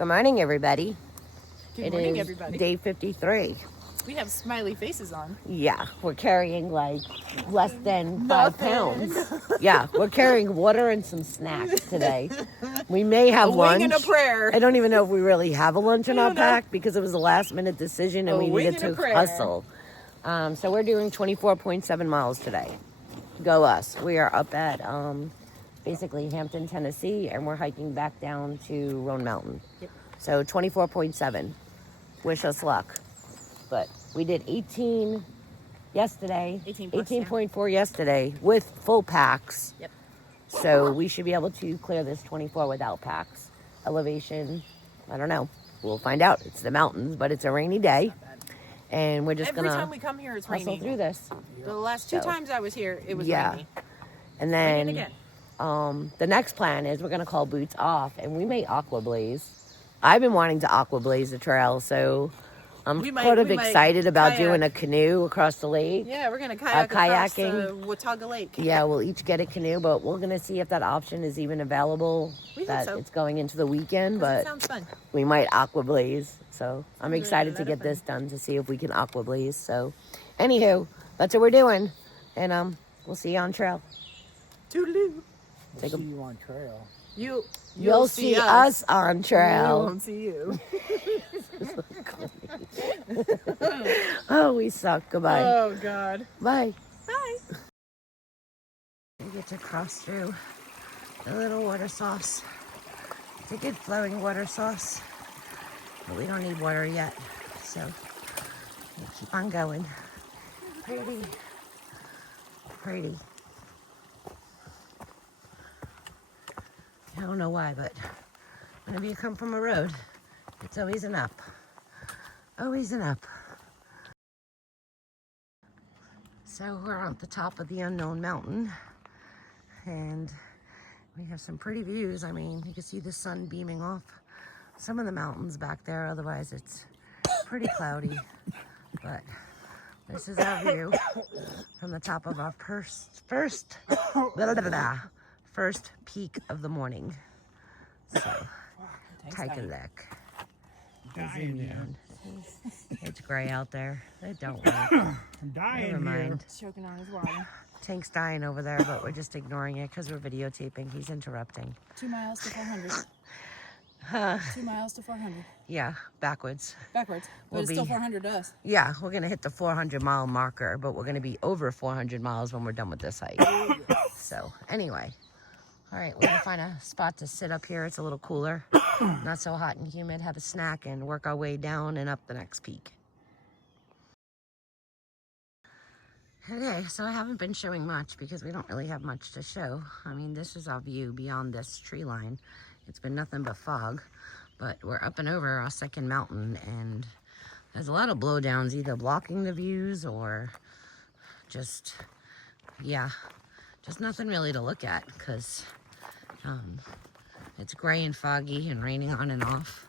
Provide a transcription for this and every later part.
Good morning, everybody. Good morning, everybody. Day 53. We have smiley faces on. Yeah, we're carrying like less than 5 pounds. Yeah, we're carrying water and some snacks today. We may have lunch. And a prayer. I don't even know if we really have a lunch in our pack because it was a last minute decision and we needed to hustle. So we're doing 24.7 miles today. Go us. We are up at basically Hampton, Tennessee, and we're hiking back down to Roan Mountain. Yep. So 24.7. Wish us luck. But we did 18 yesterday, 18.4 yesterday with full packs. Yep. So we should be able to clear this 24 without packs. Elevation, I don't know. We'll find out. It's the mountains, but it's a rainy day. And we're just going to every time we come here, it's hustle raining. Through this. The last 2 times I was here, it was rainy. And then the next plan is we're going to call boots off, and we may aqua blaze. I've been wanting to aqua blaze the trail, so I'm excited about doing a canoe across the lake. Yeah, we're going to kayaking across Watauga Lake. Yeah, we'll each get a canoe, but we're going to see if that option is even available. It's going into the weekend, but sounds fun. We might aqua blaze. So I'm excited to get this done to see if we can aqua blaze. So anywho, that's what we're doing. And we'll see you on trail. Toodaloo. We'll see you on trail. You'll see us on trail. We won't see you. Oh, we suck. Goodbye. Oh, God. Bye. Bye. We get to cross through the little water source. It's a good flowing water source, but we don't need water yet, so we'll keep on going. Pretty. I don't know why, but whenever you come from a road, it's always an up. Always an up. So we're on the top of the unknown mountain, and we have some pretty views. I mean, you can see the sun beaming off some of the mountains back there. Otherwise, it's pretty cloudy. But this is our view from the top of our first peak of the morning. So, take a look. It's gray out there. It don't work. I'm dying. Never mind. He's choking on his water. Tank's dying over there, but we're just ignoring it because we're videotaping. He's interrupting. 2 miles to 400. 2 miles to 400. Yeah, backwards. But it's still 400 to us. Yeah, we're going to hit the 400-mile marker, but we're going to be over 400 miles when we're done with this hike. So, anyway. All right, we're going to find a spot to sit up here. It's a little cooler. Not so hot and humid. Have a snack and work our way down and up the next peak. Okay, so I haven't been showing much because we don't really have much to show. I mean, this is our view beyond this tree line. It's been nothing but fog, but we're up and over our second mountain, and there's a lot of blowdowns either blocking the views or just nothing really to look at because it's gray and foggy and raining on and off.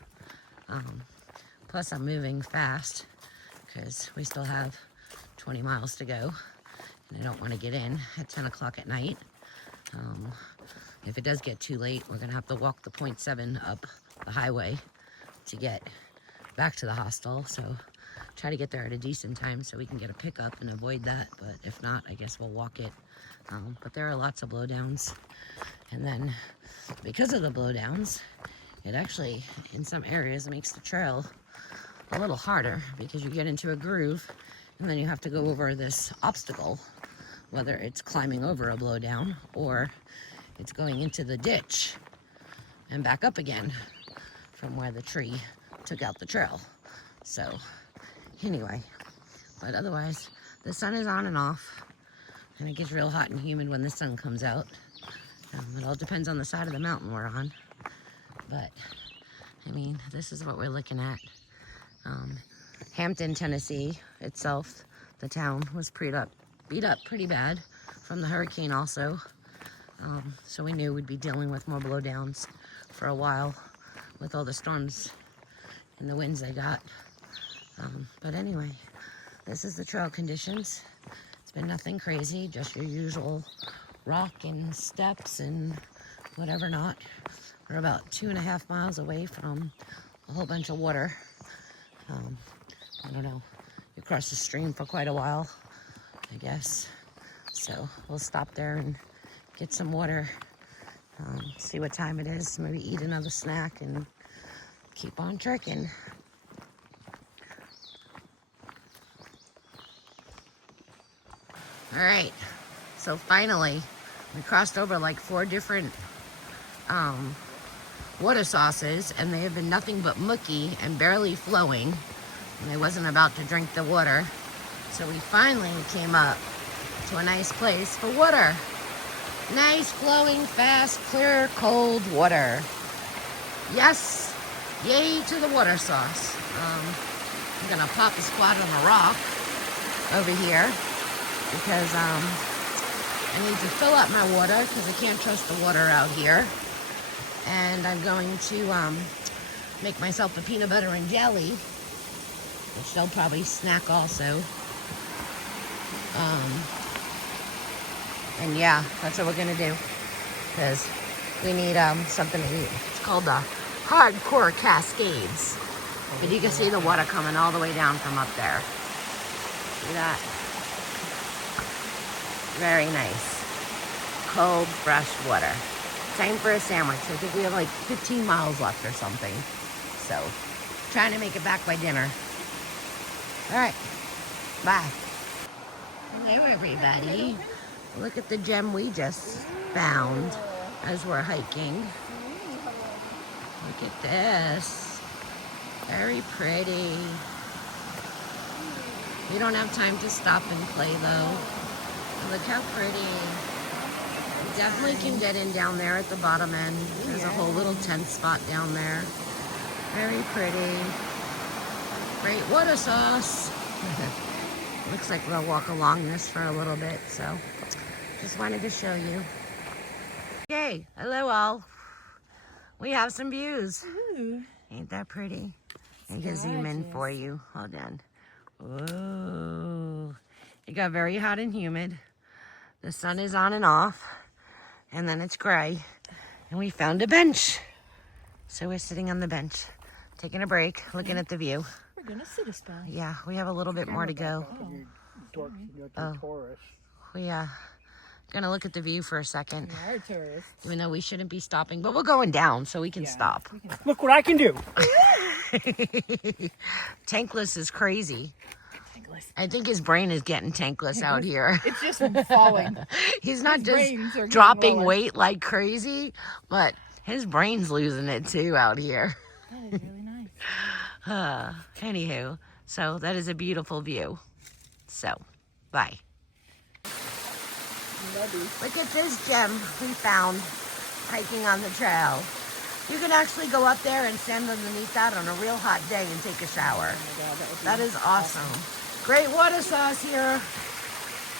Plus I'm moving fast because we still have 20 miles to go, and I don't want to get in at 10 o'clock at night. If it does get too late, we're going to have to walk the 0.7 up the highway to get back to the hostel. So try to get there at a decent time so we can get a pickup and avoid that. But if not, I guess we'll walk it. But there are lots of blowdowns. And then because of the blowdowns, it actually, in some areas, makes the trail a little harder because you get into a groove and then you have to go over this obstacle, whether it's climbing over a blowdown or it's going into the ditch and back up again from where the tree took out the trail. So anyway, but otherwise the sun is on and off, and it gets real hot and humid when the sun comes out. It all depends on the side of the mountain we're on. But I mean, this is what we're looking at. Hampton, Tennessee itself, the town was beat up pretty bad from the hurricane also. So we knew we'd be dealing with more blowdowns for a while with all the storms and the winds they got. But anyway, this is the trail conditions. It's been nothing crazy, just your usual rock and steps and whatever not. We're about 2.5 miles away from a whole bunch of water. I don't know. We crossed the stream for quite a while, I guess. So we'll stop there and get some water, see what time it is, maybe eat another snack and keep on trekking. All right, so finally we crossed over like 4 different water sources, and they have been nothing but mucky and barely flowing, and I wasn't about to drink the water. So we finally came up to a nice place for water. Nice, flowing, fast, clear, cold water. Yes, yay to the water source. I'm gonna pop a squat on a rock over here because I need to fill up my water because I can't trust the water out here. And I'm going to make myself a peanut butter and jelly, which they'll probably snack also. And yeah, that's what we're gonna do because we need something to eat. It's called the Hardcore Cascades. But you can see the water coming all the way down from up there. See that? Very nice. Cold, fresh water. Time for a sandwich. I think we have like 15 miles left or something. So, trying to make it back by dinner. All right, bye. Hello, everybody. Look at the gem we just found as we're hiking. Look at this. Very pretty. We don't have time to stop and play though. Look how pretty. We definitely can get in down there at the bottom end. There's a whole little tent spot down there. Very pretty. Great water source. Looks like we'll walk along this for a little bit, so just wanted to show you. Okay, hello all. We have some views. Ooh. Ain't that pretty? I can zoom in for you. Hold on. Whoa. It got very hot and humid. The sun is on and off, and then it's gray. And we found a bench. So we're sitting on the bench, taking a break, looking at the view. We're gonna sit a spot. Yeah, we have a little bit more to go. Tourists. We gonna look at the view for a second. We are tourists. Even though we shouldn't be stopping, but we're going down so we can stop. Look what I can do. Tankless is crazy. Tankless. I think his brain is getting tankless out here. It's just falling. He's not His just brains are dropping getting weight like crazy, but his brain's losing it too out here. That is really nice. Anywho, so that is a beautiful view. So, bye. Look at this gem we found hiking on the trail. You can actually go up there and stand underneath that on a real hot day and take a shower. Oh my God, That is awesome. Great water source here.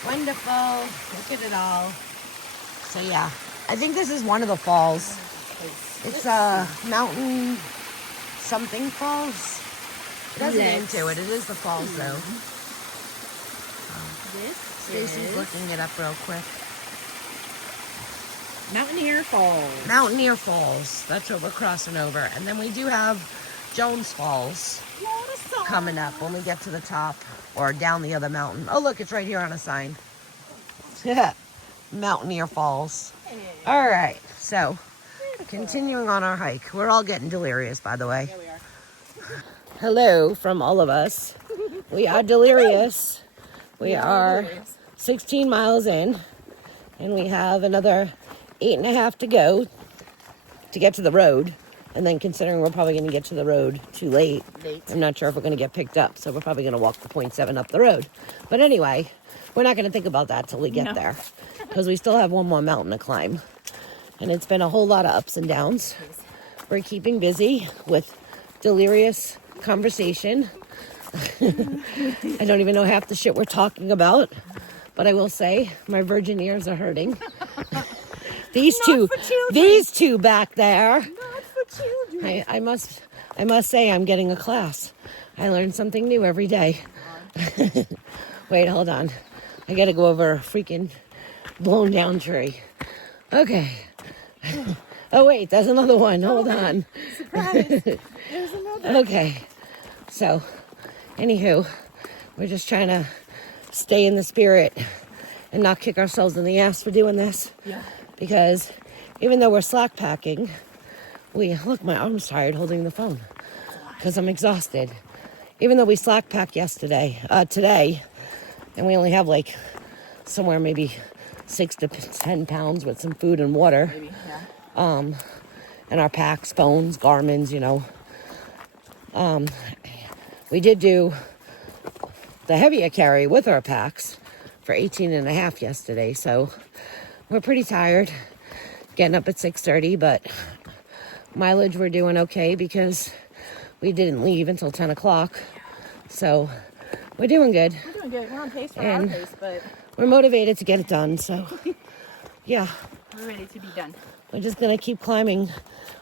Wonderful. Look at it all. So yeah, I think this is one of the falls. It's Mountain something Falls. It has a name to it. It is the falls though. Stacy's looking it up real quick. Mountaineer Falls. Mountaineer Falls. That's what we're crossing over. And then we do have Jones Falls coming up when we get to the top or down the other mountain. Oh, look, it's right here on a sign. Mountaineer Falls. All right, so continuing on our hike. We're all getting delirious, by the way. There we are. Hello from all of us. We are delirious. We are 16 miles in, and we have another 8.5 to go to get to the road. And then considering we're probably going to get to the road too late, I'm not sure if we're going to get picked up. So we're probably going to walk the 0.7 up the road. But anyway, we're not going to think about that till we get there because we still have one more mountain to climb. And it's been a whole lot of ups and downs. We're keeping busy with delirious conversation. I don't even know half the shit we're talking about. But I will say my virgin ears are hurting. These two back there. I must say I'm getting a class. I learn something new every day. Wait, hold on. I gotta go over a freaking blown down tree. Okay. Oh, wait, there's another one. Hold on. Surprise. There's another. Okay. So, anywho, we're just trying to stay in the spirit and not kick ourselves in the ass for doing this. Yeah. Because even though we're slack packing, look, my arm's tired holding the phone because I'm exhausted. Even though we slack packed today, and we only have like somewhere maybe 6 to 10 pounds with some food and water. Maybe, yeah. And our packs, phones, Garmin's, we did do the heavier carry with our packs for 18.5 yesterday. So we're pretty tired getting up at 6:30, but mileage we're doing okay because we didn't leave until 10 o'clock. So we're doing good. We're doing good. We're on pace for our pace, but we're motivated to get it done. So yeah, we're ready to be done. we're just going to keep climbing.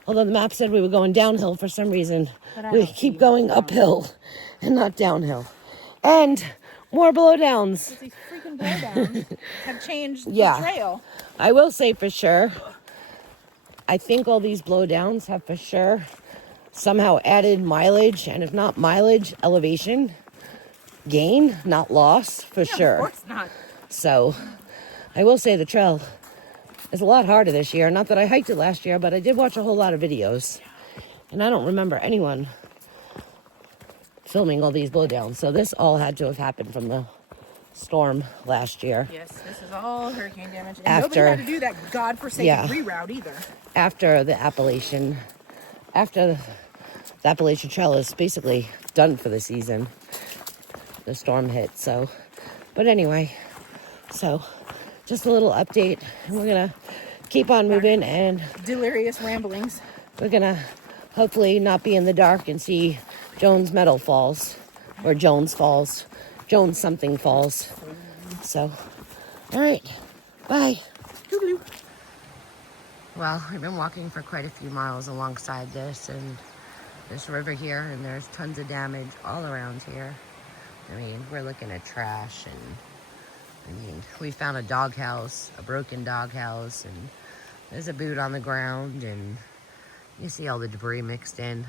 Although the map said we were going downhill for some reason, But we keep going uphill and not downhill. And more blowdowns. These freaking blowdowns have changed the Yeah. trail. I will say for sure, I think all these blowdowns have for sure somehow added mileage, and if not mileage, elevation gain, not loss, for sure. Of course not. So I will say the trail is a lot harder this year. Not that I hiked it last year, but I did watch a whole lot of videos, and I don't remember anyone filming all these blowdowns. So this all had to have happened from the storm last year. Yes, this is all hurricane damage. And After- nobody had to do that godforsaken Yeah. reroute either. After the Appalachian Trail is basically done for the season, the storm hit. So, but anyway, so just a little update, and we're gonna keep on moving, and Delirious ramblings. we're gonna hopefully not be in the dark and see Jones Meadow Falls, or Jones Falls, Jones something Falls. So, all right, bye. Toodaloo. Well, we've been walking for quite a few miles alongside this river here, and there's tons of damage all around here. I mean, we're looking at trash, and we found a doghouse, a broken doghouse, and there's a boot on the ground, and you see all the debris mixed in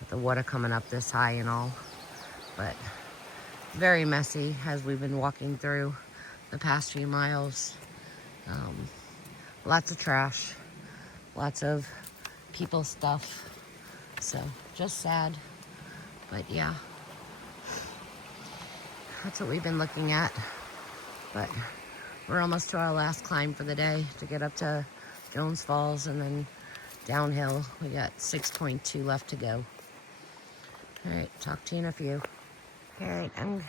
with the water coming up this high and all. But very messy as we've been walking through the past few miles. Lots of trash, lots of people's stuff. So just sad, but yeah, that's what we've been looking at. But we're almost to our last climb for the day to get up to Jones Falls, and then downhill. We got 6.2 left to go. All right, talk to you in a few. All right, I'm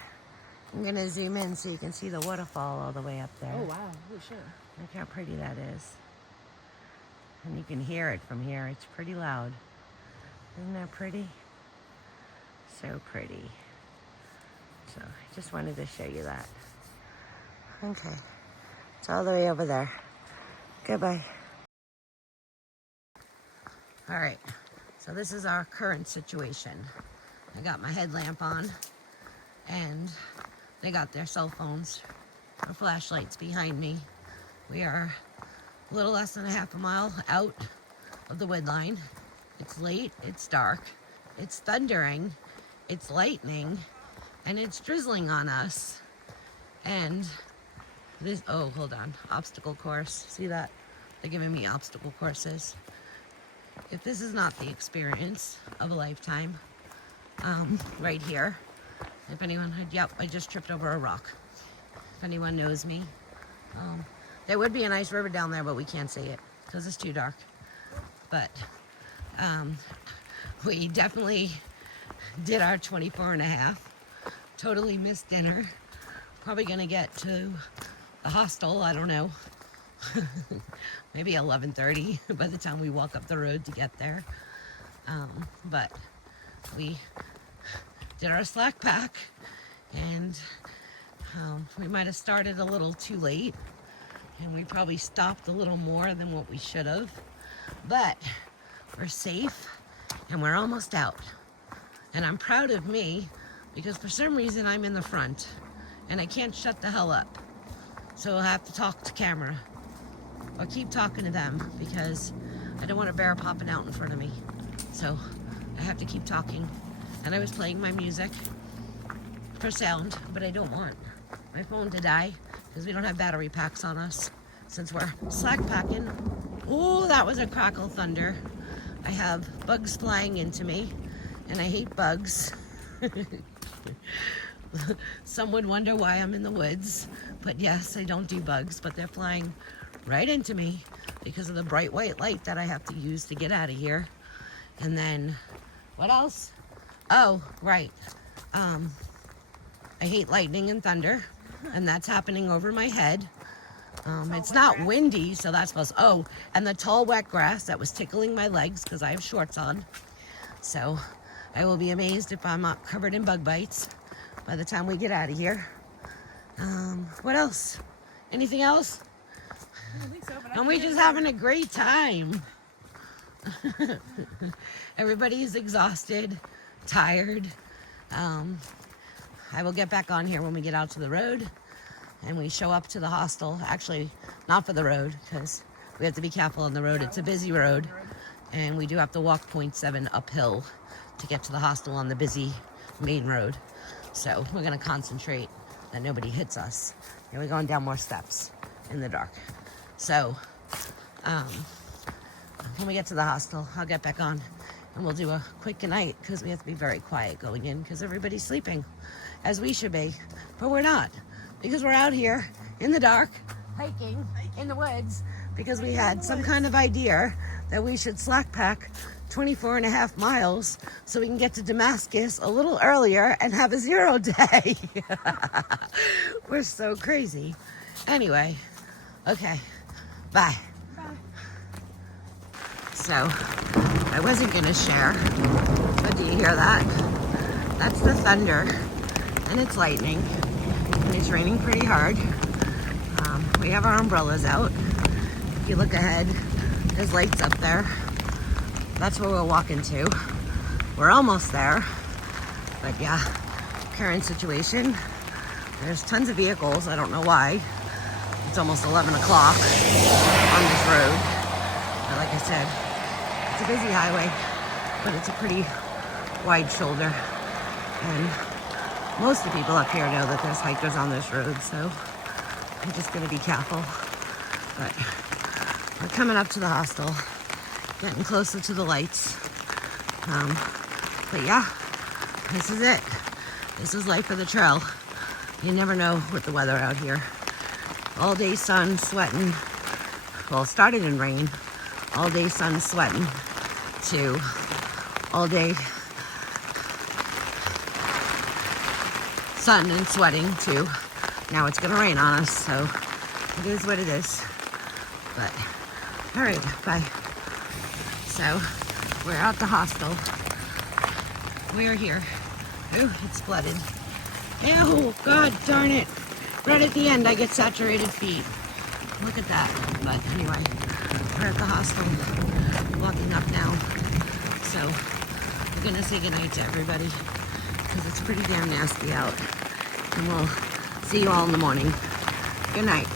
gonna zoom in so you can see the waterfall all the way up there. Oh, wow. Holy shit. Look how pretty that is. And you can hear it from here. It's pretty loud. Isn't that pretty? So pretty. So I just wanted to show you that. Okay. It's all the way over there. Goodbye. All right. So this is our current situation. I got my headlamp on, and they got their cell phones or flashlights behind me. We are a little less than a half a mile out of the wood line. It's late, it's dark, it's thundering, it's lightning, and it's drizzling on us. And this, oh, hold on, obstacle course. See that? They're giving me obstacle courses. If this is not the experience of a lifetime, right here, if anyone, yep, I just tripped over a rock. If anyone knows me, there would be a nice river down there, but we can't see it because it's too dark. But we definitely did our 24.5. Totally missed dinner. Probably gonna get to the hostel, I don't know. Maybe 11:30 by the time we walk up the road to get there. But we did our slack pack, and we might have started a little too late, and we probably stopped a little more than what we should have, but we're safe and we're almost out. And I'm proud of me because for some reason I'm in the front and I can't shut the hell up. So I'll have to talk to camera or keep talking to them because I don't want a bear popping out in front of me. So I have to keep talking. And I was playing my music for sound, but I don't want my phone to die because we don't have battery packs on us since we're slack packing. Oh, that was a crackle thunder. I have bugs flying into me, and I hate bugs. Some would wonder why I'm in the woods, but yes, I don't do bugs, but they're flying right into me because of the bright white light that I have to use to get out of here. And then, what else? Oh, right. I hate lightning and thunder, and that's happening over my head. It's not windy, so that's supposed. Oh, and the tall wet grass that was tickling my legs because I have shorts on. So I will be amazed if I'm not covered in bug bites by the time we get out of here. What else? Anything else? I don't think so, but And we're just having a great time. Everybody's exhausted, tired. I will get back on here when we get out to the road and we show up to the hostel. Actually, not for the road because we have to be careful on the road. It's a busy road and we do have to walk 0.7 uphill to get to the hostel on the busy main road. So we're gonna concentrate that nobody hits us. And we're going down more steps in the dark. So when we get to the hostel, I'll get back on and we'll do a quick goodnight because we have to be very quiet going in because everybody's sleeping, as we should be, but we're not because we're out here in the dark, hiking in the woods because we had some kind of idea that we should slack pack 24.5 miles so we can get to Damascus a little earlier and have a 0 day. We're so crazy. Anyway, okay, bye. So, I wasn't gonna share, but do you hear that? That's the thunder, and it's lightning, and it's raining pretty hard. We have our umbrellas out. If you look ahead, there's lights up there. That's where we're walking to. We're almost there, but yeah, current situation. There's tons of vehicles, I don't know why. It's almost 11 o'clock on this road, but like I said, it's a busy highway, but it's a pretty wide shoulder. And most of the people up here know that there's hikers on this road, so I'm just gonna be careful. But we're coming up to the hostel, getting closer to the lights. But yeah, this is it. This is life of the trail. You never know with the weather out here. All day sun, sweating. Well, it started in rain. All day sun, sweating, to all day sun and sweating, to now it's gonna rain on us, so it is what it is. But all right, bye. So we're at the hostel. We are here. Oh, it's flooded. Ew, God darn it. Right at the end, I get saturated feet. Look at that. But anyway, we're at the hostel, walking up now. So we're gonna say goodnight to everybody because it's pretty damn nasty out. And we'll see you all in the morning. Good night.